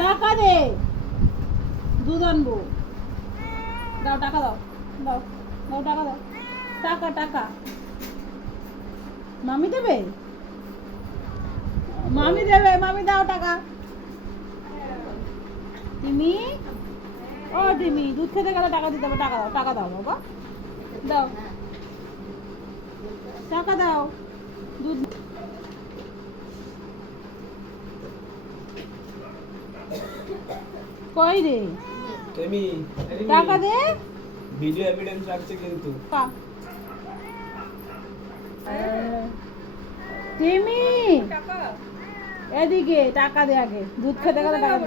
টাকা দে, দুধ আনবো। দাও টাকা দাও, দাও দাও টাকা দাও, টাকা টাকা। মামি দেবে, মামি দেবে, মামি দাও টাকা। টিমি, ও টিমি, দুধ খেতে গেলে টাকা দিতে হবে, টাকা দাও, টাকা দাও বাবা, দাও টাকা দাও। দুধ কই রে, টেমি, টাকা দে। ভিডিও এভিডেন্স রাখছে কিন্তু। টিমি, এদিকে টাকা দে আগে, দুধ খেতে গেলে টাকা দে।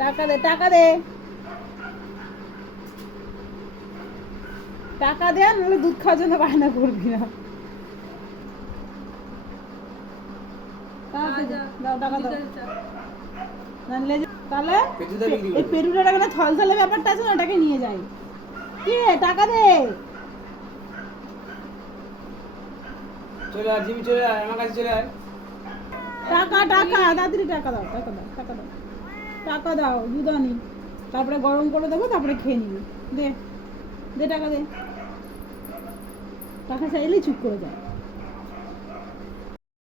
টাকা দে, টাকা দে, টাকা দে, নাহলে দুধ খাওয়ার জন্য বায়না করবি না। দাও টাকা দাও, নাহলে তাহলে এই পেরুটার একটা থলথলে ব্যাপারটা আছে না, ওটাকে নিয়ে যাই। কি রে, টাকা দে। চলে আয় জিমি, চলে আয় আমার কাছে, চলে আয়। টাকা টাকা, তাড়াতাড়ি টাকা দাও, টাকা দাও, টাকা দাও, টাকা দাও, দুধ আনি, তারপরে গরম করে দেবো, তারপরে খেয়ে নিবি। দে দে টাকা দে, টাকা চাইলেই চুপ করে যায়।